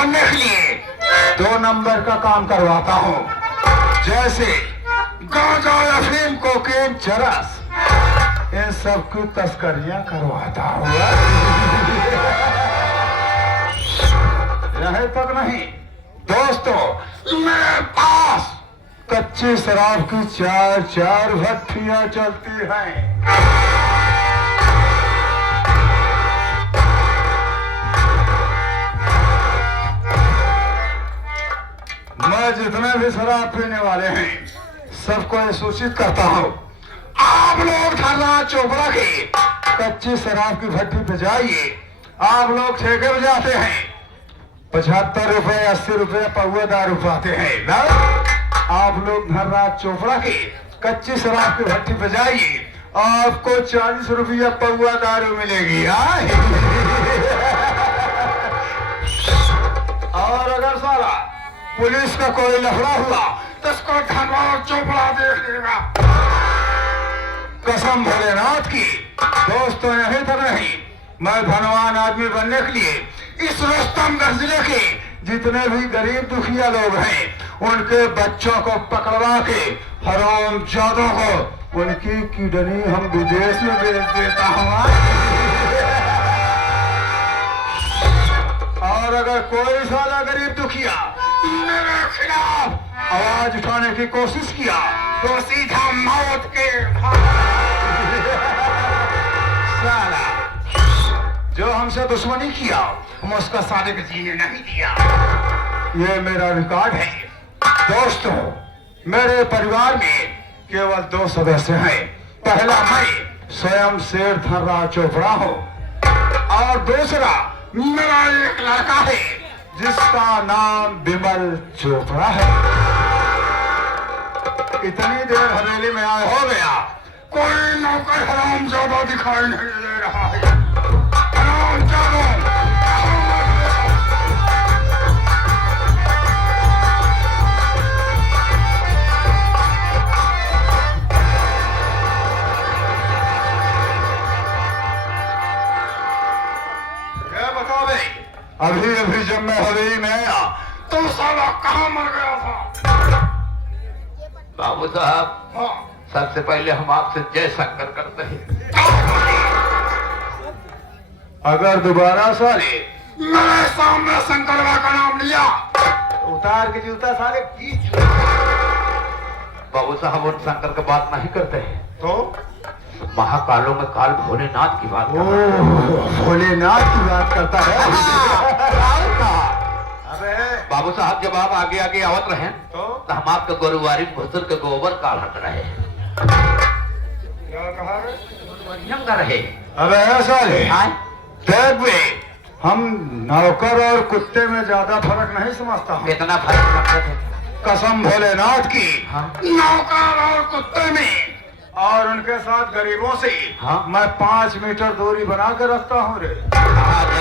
बनने के लिए 2 नंबर का काम करवाता हूँ, जैसे गांजा, अफीम, कोकेन, चरस, इन सब की तस्करियां करवाता हूँ। यही तक नहीं दोस्तों, मेरे पास कच्ची शराब की 4 भट्टियां चलती हैं। मैं जितने भी शराब पीने वाले हैं सबको ये सूचित करता हूँ, आप लोग धरना चोपड़ा की कच्ची शराब की भट्टी पे जाइए। आप लोग ठेके पे जाते हैं, 75 रुपए 80 रुपए पौवा दारू पाते हैं ना? आप लोग धरना चोपड़ा की कच्ची शराब की भट्टी पे जाइए, आपको 40 रुपया पौवा दारू मिलेगी। और अगर साला पुलिस का कोई लफड़ा हुआ तो उसको धरना चोपड़ा देख लेगा। कसम भोलेनाथ की। दोस्तों यही तक नहीं, मैं धनवान आदमी बनने के लिए इस रुस्तमगढ़ जिले के जितने भी गरीब दुखिया लोग हैं उनके बच्चों को पकड़वा के हरामजादों को उनकी किडनी हम विदेश में भेज देता हूँ। और अगर कोई साला गरीब दुखिया मेरे खिलाफ आवाज उठाने की कोशिश किया तो सीधा मौत के साला जो हमसे दुश्मनी किया हम उसका सादे के जीने नहीं दिया। ये मेरा रिकॉर्ड है। दोस्तों मेरे परिवार में केवल 2 सदस्य हैं। पहला मैं स्वयं शेर धर्रा चोपड़ा हूँ और दूसरा मेरा एक लड़का है जिसका नाम विमल चोपड़ा है। इतनी देर हवेली में आए हो गया, कोई नौकर हरामजादा दिखाई नहीं दे रहा है। हरामजादा अभी अभी जब मैं हवेली में आया तो साला कहाँ मर गया था? बाबू साहब, हाँ। सबसे पहले हम आपसे जय शंकर करते हैं। अगर दोबारा साले मेरे सामने शंकरवा का नाम लिया तो उतार के जूता साले खींच। बाबू साहब उन शंकर की बात नहीं करते हैं, तो महाकालों में काल भोलेनाथ की बात करते हैं। भोलेनाथ की बात करता है। अबे बाबू साहब जब आप आगे आगे आवत रहे तो हम आपके गोरुवारी भुसुर के गोबर काढ़त रहे। क्या कहा रे? बढ़िया कर रहे। अबे ऐसा है हाँ? देख बे, हम नौकर और कुत्ते में ज्यादा फर्क नहीं समझता हूँ। कितना फर्क रखते थे? कसम भोलेनाथ की। हाँ? नौकर और कुत्ते में और उनके साथ गरीबों से हाँ? मैं 5 मीटर दूरी बना कर रखता हूँ रे।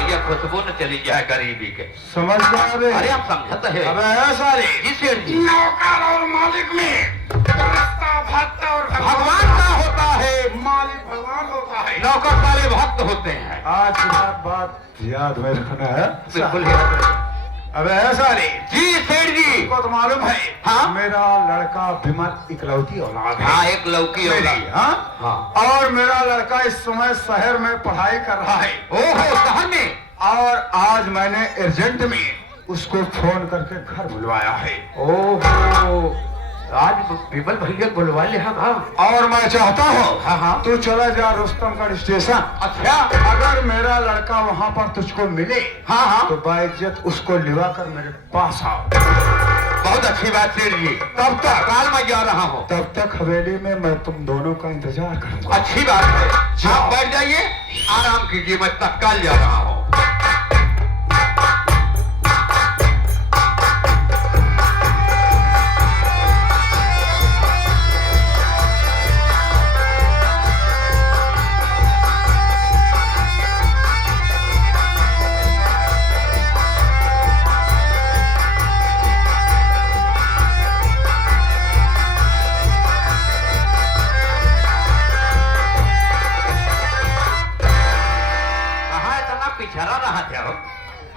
ये खुशबू न चली जाए गरीबी के। समझ गया बे? अरे हम समझते हैं। अबे ऐसा रे, जी सेठ जी, नौकर और मालिक में रिश्ता भक्त और भगवान का होता है, मालिक भगवान होता है। नौकर साले भक्त होते हैं। आज की बात याद में रखना है। बिल्कुल याद रखिए। अबे ऐसा रे, जी सेठ जी, को तो मालूम है हाँ? मेरा लड़का विमल इकलौती औलाद है। हाँ, एक लौकी मेरी, औलाद। हाँ? हाँ। और मेरा लड़का इस समय शहर में पढ़ाई कर रहा है। ओहो, शहर में? और आज मैंने अर्जेंट में उसको फोन करके घर बुलवाया है। ओहो, आज विमल भैया बुलवा ले। हाँ, और मैं चाहता हूँ हाँ, हाँ। तू चला जा रुस्तमगढ़ स्टेशन। अच्छा। अगर मेरा लड़का वहाँ पर तुझको मिले, हाँ, हाँ। तो बाइज्जत उसको लिवा कर मेरे पास आओ। बहुत अच्छी बात सेठ जी। तब तक काल मैं जा रहा हूँ। तब तक हवेली में मैं तुम दोनों का इंतजार करूंगा। अच्छी बात है। जाओ। आप बैठ जाइए, आराम कीजिए, मैं तत्काल जा रहा हूँ।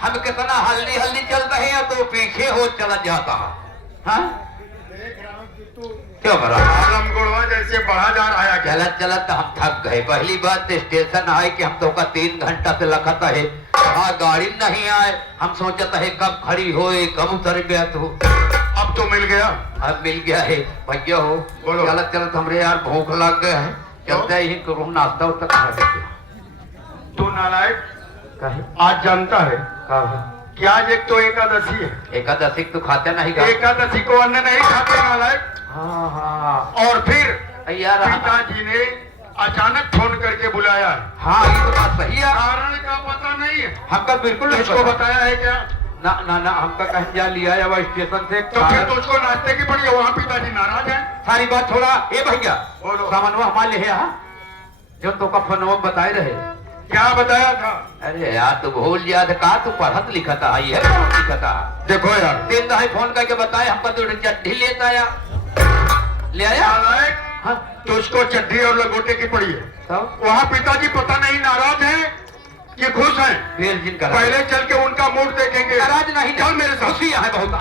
हम कितना हल्दी हल्दी चल रहे हैं तो पीछे हो चला जाता है। हाँ? क्यों करा? आलमगुड़वा जैसे बढ़ा जा रहा है। चलत चलत हम थक गए। पहली बात स्टेशन आए कि हम तो का 3 घंटा से लखता है, हाँ गाड़ी नहीं आए। हम सोचता है कब खड़ी होए, कब उतर गया। तो अब तो मिल गया। अब मिल गया है भैया हो। बोलो। चलत चलत हमरे यार भूख लग गया है, चलते ही करूँ नाश्ता उतर खा लेते। तू नालायक कहे आज जानता है कि आज एक तो एकादशी है। एकादशी तो खाते नहीं का। एकादशी को अन्न नहीं खाते नालायक। हाँ हाँ और फिर यार पिताजी ने अचानक फोन करके बुलाया है। हाँ ये तो बात सही है। कारण का पता नहीं है। हमका बिल्कुल नहीं तुझको पता। बताया है क्या? ना ना ना हमका कहीं जा लिया है वह स्टेशन से। तो फिर तुझको नाश्ते की पड़ी है, वहाँ पिताजी नाराज है। सारी बात छोड़ा। ए भैया बोलो। सामानवा हमारे ले है जो तो का फोनवा बताए रहे। क्या बताया था? अरे यार तू भूल गया था का? तू पढ़त लिखा था ये पढ़त लिखा था। देखो यार, दिन दहाई फोन करके बताए हमका तो चट्टी लेता आया ले आया। नालायक, हाँ तुझको चड्डी और लंगोटे की पड़ी है। तब वहाँ पिताजी पता नहीं नाराज हैं कि खुश हैं। बेल जिन का पहले चल के उनका मूड देखेंगे। नाराज नहीं, चल मेरे साथ। खुशी है बहुत। आ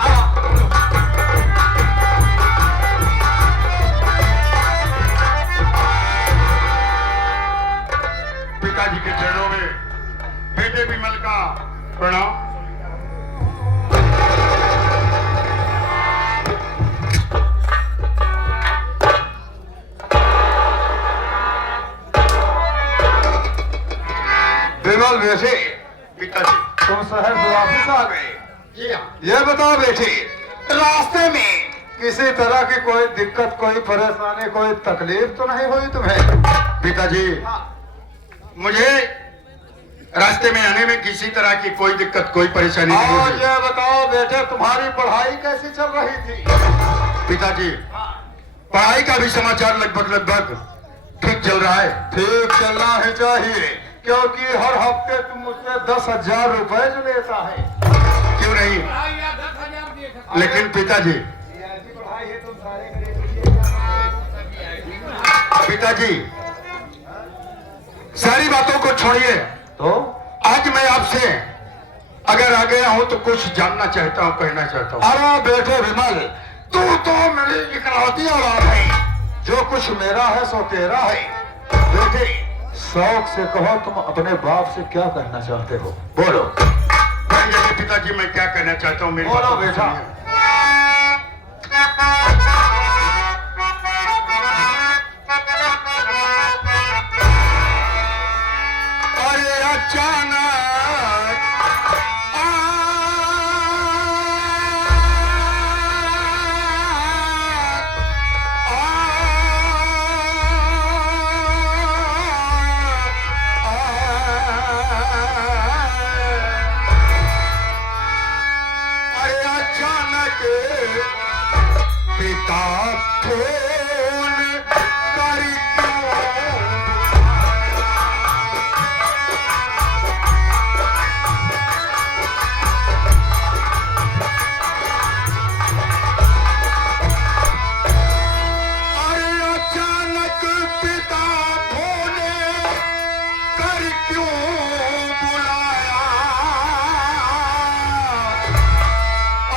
पिताजी के चरणों में बेटे विमल का प्रणाम। विमल बेटे, पिताजी तुम शहर से वापिस आ गए। जी हाँ। ये बताओ बेटे, रास्ते में किसी तरह की कोई दिक्कत, कोई परेशानी, कोई तकलीफ तो नहीं हुई तुम्हें? पिताजी मुझे रास्ते में आने में किसी तरह की कोई दिक्कत, कोई परेशानी नहीं हुई। ये बताओ बेटे, तुम्हारी पढ़ाई कैसी चल रही थी? पिताजी पढ़ाई का भी समाचार लगभग ठीक चल रहा है। ठीक चलना ही चाहिए, क्योंकि हर हफ्ते तुम मुझसे 10,000 रुपए जो लेता है। क्यों नहीं? लेकिन पिताजी, पिताजी सारी बातों को छोड़िए। तो आज मैं आपसे अगर आ गया हूं तो कुछ जानना चाहता हूं, कहना चाहता हूं। अरे बेटे विमल, तू तो मेरी इकलौती औलाद है। जो कुछ मेरा है सो तेरा है। बेटे शौक से कहो, तुम अपने बाप से क्या कहना चाहते हो? बोलो। पिताजी मैं क्या कहना चाहता हूँ, बोलो बेटा। अरे अचानक पिता फोन कर अचानक पिता फोन कर क्यों बुलाया?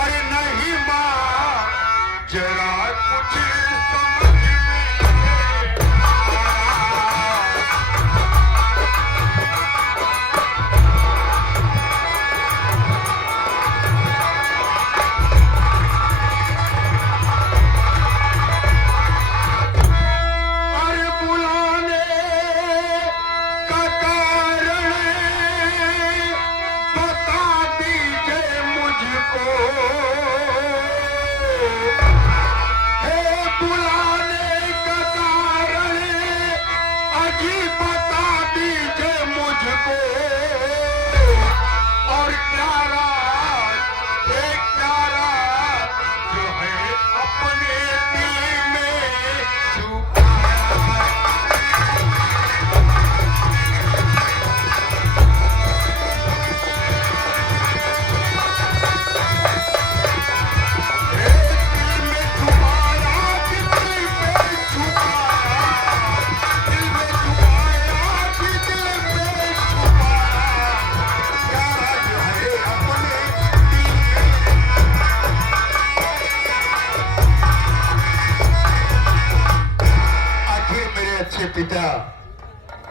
अरे नहीं मां, जरा कुछ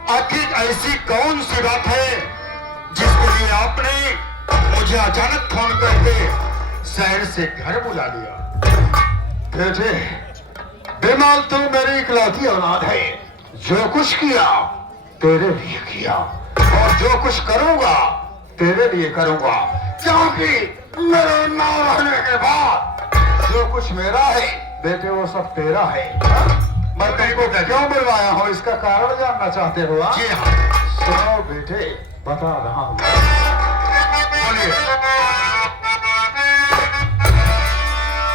आखिर ऐसी कौन सी बात है जिसके लिए आपने मुझे अचानक फोन करके शहर से घर बुला लिया? बेटे, बेमाल तू मेरी इकलौती औलाद है। जो कुछ किया तेरे लिए किया और जो कुछ करूंगा तेरे लिए करूंगा, क्योंकि मेरे ना रहने के बाद जो कुछ मेरा है बेटे वो सब तेरा है। मैं तुमको क्यों बुलवाया हूँ इसका कारण जानना चाहते हो? जी हाँ। सुनो बेटे, बता रहा हूँ। बोलिए।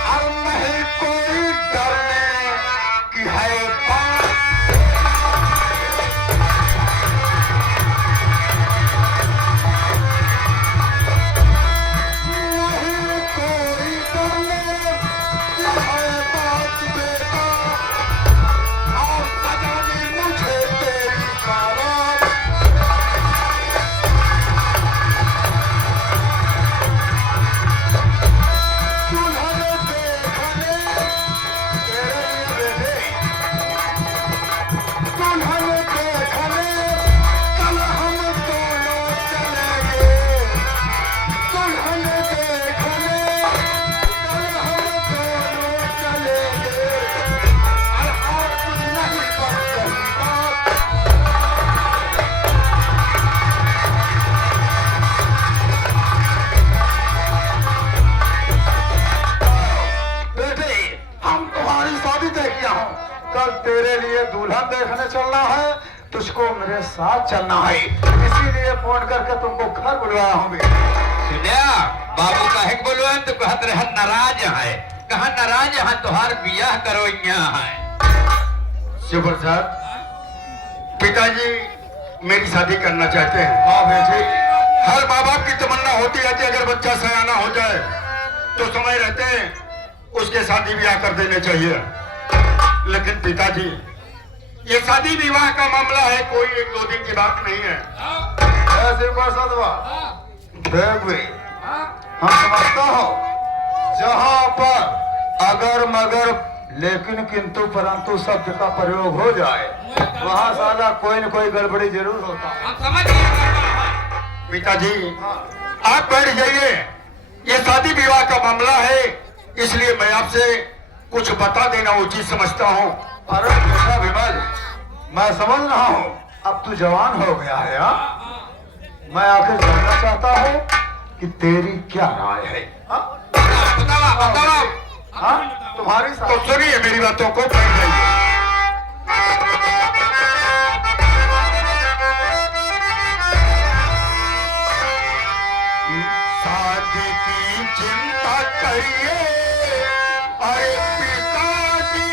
अब नहीं कोई डरने की है बात, नहीं कोई डरने की है बात बेटा, और सजा दी मुझे तेरी सवार। दुल्हन देखने तेरे लिए बेटे, दुल्हन देखने कल हम दोनों चलेंगे। दुल्हन देखने कल हम दोनों चलेंगे, और कुछ नहीं बस यही बात। बेटे, हम तुम्हारी शादी तय किया हूँ, कल तेरे लिए दुल्हन देखने चलना है, तुझको मेरे साथ चलना है, इसीलिए फोन करके तुमको घर बुलवाया हूँ बेटे। सुनिया बाबू काहे के बोलवा तो कहत रहे नाराज है। कहा नाराज है तोहार बियाह करो यहाँ है। शिवप्रसाद, पिताजी मेरी शादी करना चाहते हैं। हाँ बेटे, हर माँ बाप की तमन्ना होती है कि अगर बच्चा सयाना हो जाए तो समय रहते उसके शादी ब्याह कर देने चाहिए। लेकिन पिताजी, ये शादी विवाह का मामला है, कोई एक दो दिन की बात नहीं है। शिवप्रसाद देख भाई, हम समझता हूँ जहाँ पर अगर मगर लेकिन किंतु परंतु शब्द का प्रयोग हो जाए वहाँ साला कोई न कोई गड़बड़ी जरूर होता है। हम समझ गए। पिताजी, आप बैठ जाइए, ये शादी विवाह का मामला है, इसलिए मैं आपसे कुछ बता देना उचित समझता हूँ। अरे बेटा विमल, मैं समझ रहा हूँ अब तू जवान हो गया है। मैं आखिर जानना चाहता हूँ कि तेरी क्या राय है। बताओ बताओ। हाँ, तुम्हारी तो सुनिए मेरी बातों को, बैठ जाइए। शादी की चिंता करिए अरे पिताजी,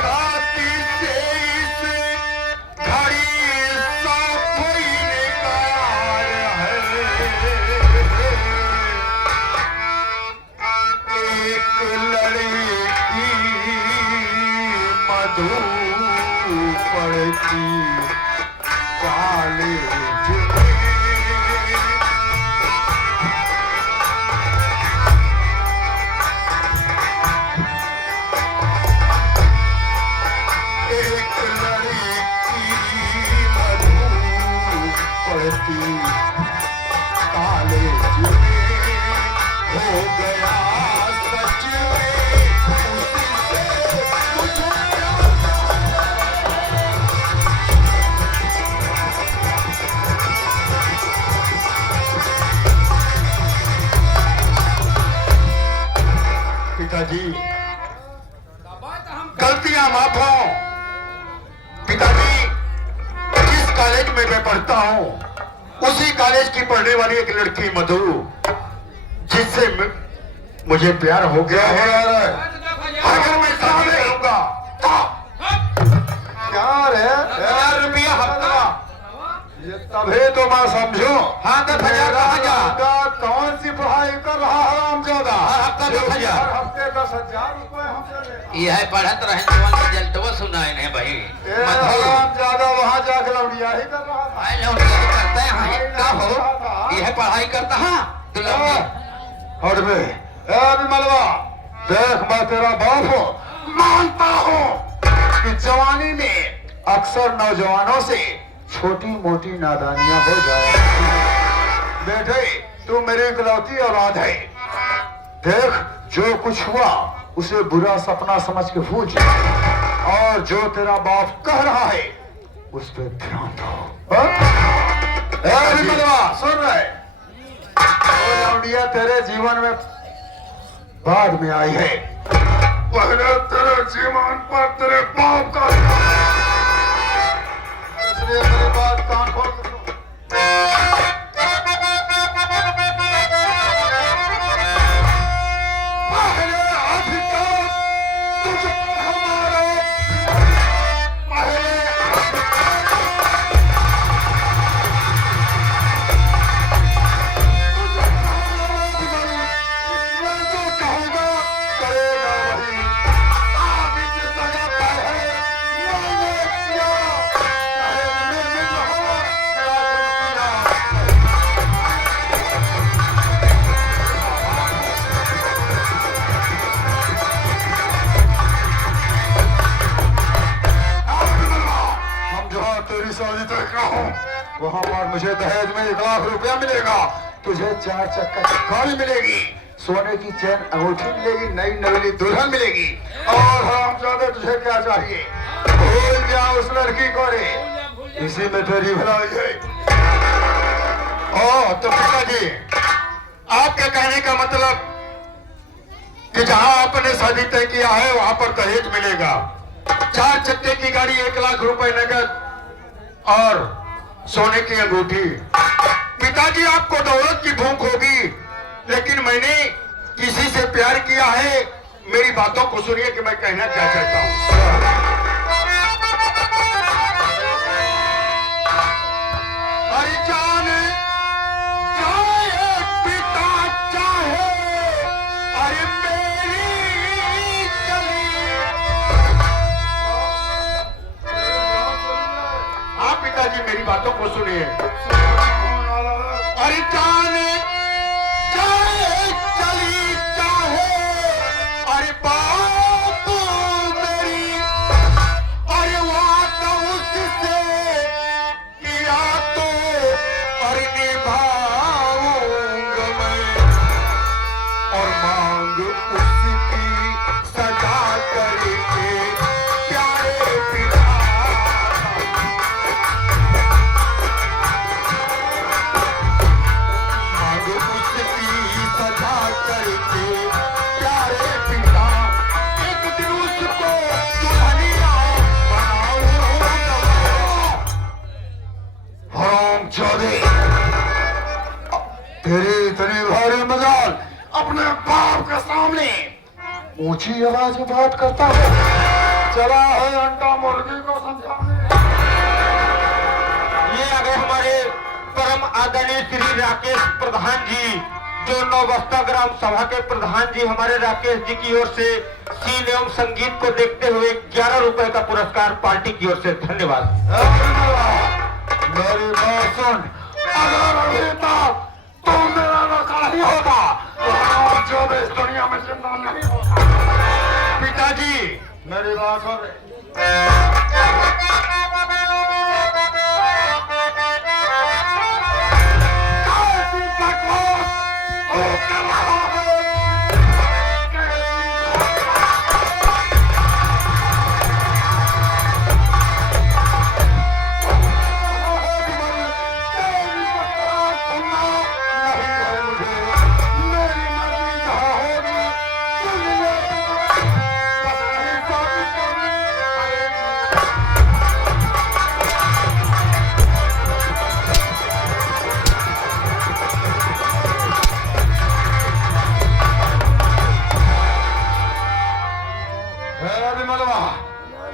शादी से इस घड़ी सब इनकार है। एक लड़की मधु पड़ती कॉलेज में, एक लड़की मधु पड़ती कॉलेज में, हो गया सच में उससे मुझे पिताजी, गलतियां माफ हो। पिताजी, जिस कॉलेज में मैं पढ़ता हूँ उसी कॉलेज की पढ़ने वाली एक लड़की मधु, जिससे मुझे प्यार हो गया है। अगर मैं शादी करूंगा तो क्या रे, 1000 रुपया हफ्ता। ये तभी तो मैं समझू। हाँ, 10,000 कहाँ जा? कौन सी पढ़ाई कर रहा है रामचौदा? हर हफ्ता 10,000। हर हफ्ते 10,000 रुपए हमसे लेता। यह पढ़त रहे जवान रिजल्ट वो सुनाए नहीं भाई। रामचौदा वहाँ जाकर लौड़िया ही कर रहा था। आए लोग यही करते हैं क्या हो, यह पढ़ाई करता है तो लोग और बे, ए विमलवा, देख मैं तेरा बाप हूँ, मानता हूँ कि जवानी में अक्सर नौजवानों से छोटी मोटी नादानियां हो जाए। बेटे तू मेरी इकलौती औलाद है। देख जो कुछ हुआ उसे बुरा सपना समझ के भूल जा, और जो तेरा बाप कह रहा है उस पर ध्यान दो। सुन रहे, वो लौंडिया तेरे जीवन में बाद में आई है, पहले तेरे जीवन पर तेरे बाप का, इसलिए मेरी बात कान खोल के सुन। पहले अधिकार तुझे हमारा, पहले मैं जो कहूँगा करेगा वही। आप ही जिस जगह पर है मैंने किया, चाहे मैं मिल रहा या हम जहाँ तेरी शादी तय का हूँ वहाँ पर मुझे दहेज में 1 लाख रुपया मिलेगा, तुझे 4 चक्का की गाड़ी मिलेगी, सोने की चैन अंगूठी मिलेगी, नई नवेली दुल्हन मिलेगी, और हम ज्यादा तुझे क्या चाहिए? भूल जा उस लड़की को रे, इसी में तेरी भलाई है। तो पिताजी आपके कहने का मतलब कि जहाँ आपने शादी तय किया है वहाँ पर दहेज मिलेगा, 4 चक्के की गाड़ी, 1 लाख रुपए नगद और सोने की अंगूठी। पिताजी आपको दौलत की भूख होगी, लेकिन मैंने किसी से प्यार किया है। मेरी बातों को सुनिए कि मैं कहना क्या चाहता हूँ। अरे जाने चाहे पिता चाहे, अरे मेरी चली। हाँ पिताजी मेरी बातों को सुनिए। अरे जाने चाहे चली चाहे, अरे बात मेरी, अरे वादा उससे किया तो अरे निभाऊंगा मैं, और मांग उसकी सजा करके प्यारे पिता। मांग उसकी सजा करके प्यारे पिता, एक दिन उसको दुल्हनिया बनाऊंगा। हरामजादे, तेरी इतनी भारी मजाल अपने बाप के सामने ऊंची आवाज में बात करता है। चला है अंडा मुर्गी को समझाने। ये अगर हमारे परम आदरणीय श्री राकेश प्रधान जी, जो नौबस्ता ग्राम सभा के प्रधान जी, हमारे राकेश जी की ओर से सीन एवं संगीत को देखते हुए 11 रुपए का पुरस्कार पार्टी की ओर से। धन्यवाद। मेरी बात सुन, अगर अभी तक तू मेरा लड़का नहीं होता तो जो भी इस दुनिया में जिंदा नहीं होता। पिताजी मेरी बात सुन।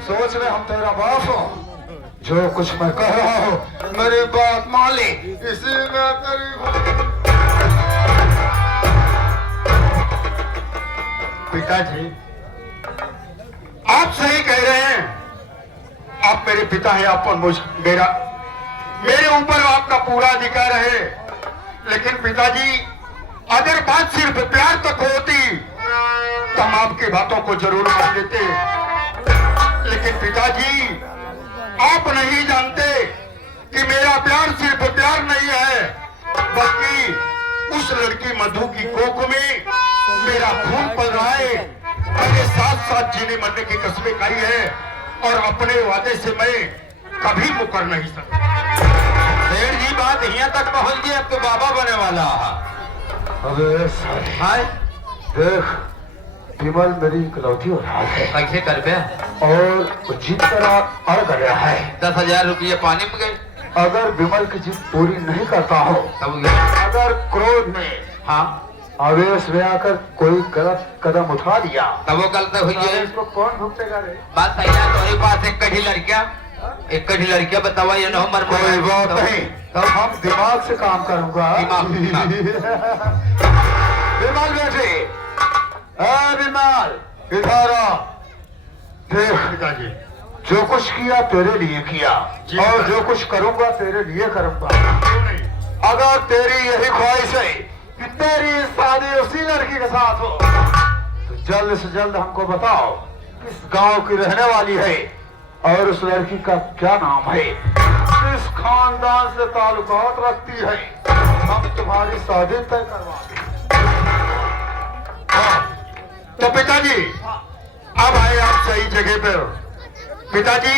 सोच ले हम तेरा बाप हो, जो कुछ मैं कह रहा हूँ मेरी बात मान ले, इसी में तेरी पिताजी आप सही कह रहे हैं, आप मेरे पिता हैं, आप मेरे ऊपर आपका पूरा अधिकार है। लेकिन पिताजी अगर बात सिर्फ प्यार तक होती तो हम आपकी बातों को जरूर मान लेते, लेकिन पिताजी आप नहीं जानते कि मेरा प्यार सिर्फ प्यार नहीं है, बल्कि उस लड़की मधु की कोख में मेरा खून पल रहा है। मैंने साथ साथ जीने मरने की कस्में खाई है और अपने वादे से मैं कभी मुकर नहीं सकता। सेठ जी बात यहाँ तक पहुँच गई, अब तो बाबा बने वाला। अबे साले, हाय देख विमल मेरी इकलौती औलाद है कैसे कर पे और जिद तरह अड़ गया है। 10,000 रुपये पानी में गए। अगर विमल की जिद पूरी नहीं करता हो, तब अगर क्रोध में हाँ आवेश में आकर कोई गलत कदम उठा दिया, तब वो गलत हुई है। इसको कौन भुगतेगा रे? बात सही है। तुम्हारे पास एक कढ़ी लड़कियां बतावा ये न मर कोई बात नहीं, तब हम दिमाग से काम करूंगा। दिमाग। विमल बेटे, विमल इधर आ। देख पिताजी जो कुछ किया तेरे लिए किया जी, और पिताजी। जो कुछ करूंगा तेरे लिए करूंगा। क्यों नहीं? अगर तेरी यही ख्वाहिश है कि तेरी शादी उसी लड़की के साथ हो, तो जल्द से जल्द हमको बताओ किस गांव की रहने वाली है और उस लड़की का क्या नाम है, किस खानदान से ताल्लुकात रखती है। हम तुम्हारी शादी तय करवा दें। तो पिताजी अब आए आप सही जगह पर। पिताजी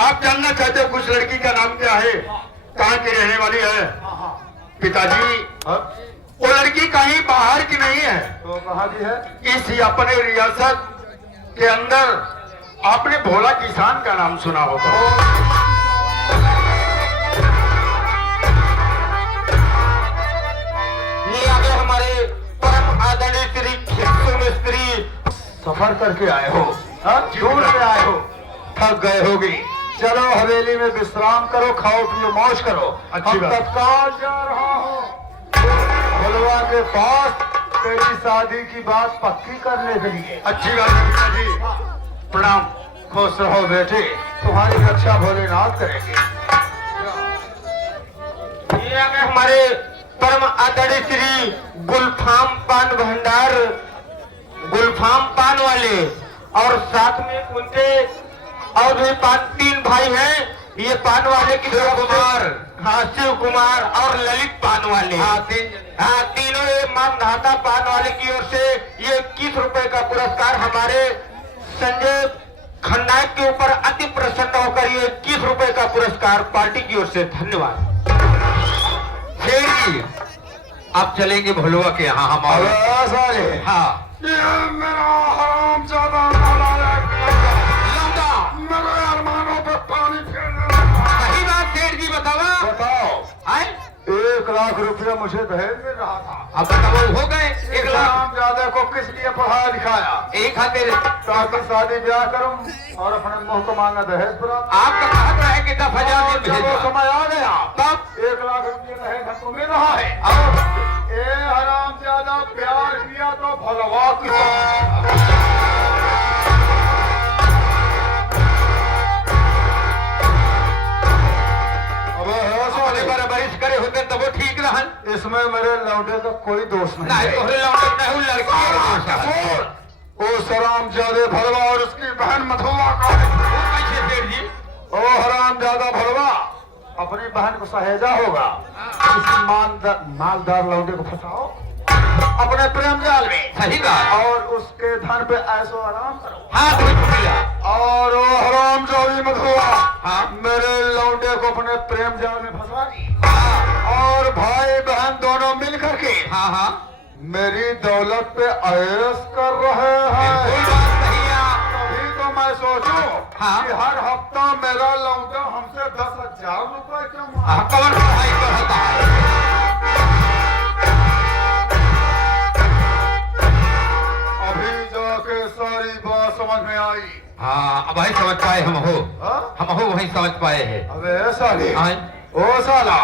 आप जानना चाहते हो कुछ लड़की का नाम क्या है, कहाँ की रहने वाली है? पिताजी वो लड़की कहीं बाहर की नहीं है, तो कहा भी है इस अपने रियासत के अंदर आपने भोला किसान का नाम सुना होगा। ये आगे हमारे परम आदरणीय श्री खिस्सू मिस्त्री सफर करके आए हो, दूर से आए हो, थक गए होगे। चलो हवेली में विश्राम करो, खाओ पियो मौज करो। अच्छी हम बात। तत्काल जा रहा हूँ भोलवा के पास तेरी शादी की बात पक्की करने के लिए। अच्छी बात है पिताजी, प्रणाम। खुश रहो बेटे, तुम्हारी रक्षा भोलेनाथ करेंगे। ये आगे हमारे परम आदरणीय श्री गुलफाम पान भंडार, गुलफाम पान वाले, और साथ में उनके और भी 3 भाई हैं। ये पान वाले की शिव कुमार। हाँ शिव कुमार और ललित पान वाले। हाँ, तीनों ये मानधाता पान वाले की ओर से ये 21 रुपए का पुरस्कार हमारे संजय खन्नायक के ऊपर अति प्रसन्न होकर ये 21 रुपए का पुरस्कार पार्टी की ओर से। धन्यवाद। सेठ जी आप चलेंगे भोलवा के यहाँ हमारे। अबे साले, हाँ ये मेरा हरामजादा नालायक लौटा। मेरे अरमानों पे पानी फेरने लगा। सही बात सेठ जी बतावा। बताओ, आए 1 लाख रुपया मुझे दहेज मिल रहा था। अब बताओ हो गए 1 लाख। हरामजादे को किस लिए पढ़ाया लिखाया? एक खातिर ताकि शादी ब्याह करूं और अपने मुंह को मांगा दहेज प्राप्त। आपका कहत रहे कि 10,000 और दिन जब वो भेजा। समय आ गया तब 1 लाख रुपये दहेज हमको मिल रहा है। अब ए हरामजादा, प्यार किया तो भलवा की समझ। अपने बराबरिश करे होते तब वो ठीक रहन। इसमें मेरे लौटे का कोई दोष नहीं नहीं है। तोहरे लौटे नहीं लड़की के दोष है। ओ हरामजादे भलवा और उसकी बहन मधुआ का है। वो कैसे सेठ जी? ओ हरामजादा भलवा अपनी बहन को सहेजा होगा, किसी मालदार लौटे को फंसाओ अपने प्रेम जाल में सही बात। और उसके धन पे ऐसो आराम करो। हाँ तो मिला। और वो हरामजादी मधुआ हाँ। मेरे लौटे को अपने प्रेम जाल में फंसा दी और भाई बहन दोनों मिल करके हाँ हाँ मेरी दौलत पे ऐश कर रहे बिल्कुल हैं। बात सही है। तभी तो मैं सोचूं हाँ। कि हर हफ्ता मेरा लौटा हमसे 10,000 रुपए क्यों मांगता? हाँ, कौन पढ़ाई कर होता है? अभी जाके सारी बात समझ में आई। हाँ अब वही समझ पाए हम हो वही समझ पाए हैं। अबे साले, आए ओ साला,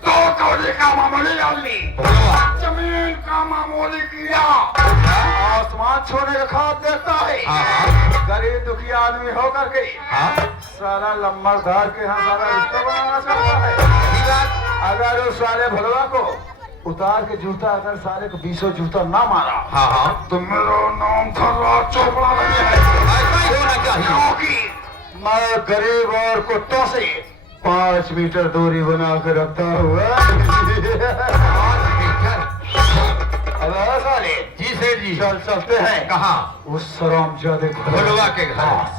तो कौड़ी का मामूली आदमी भोलवा। जमीन का मामूली कीड़ा आसमान छोड़ने का ख्वाब देखता है। हाँ हाँ गरीब दुखी आदमी होकर के हाँ सारा लम्बरदार के यहाँ सारा रिश्ता बनाना चाहता है। सही बात। अगर उस साले भलवा को उतार के जूता अगर सारे को 20 जूता ना मारा हाँ हाँ तो मेरा नाम थर्रा चोपड़ा नहीं है। ऐसा ही होना चाहिए। क्योंकि मैं गरीब और कुत्तों से 5 मीटर दूरी बना के रखता हुआ। अब साले जी सेठ जी चल चलते हैं कहाँ? उस सरामजादे भुलवा के घर।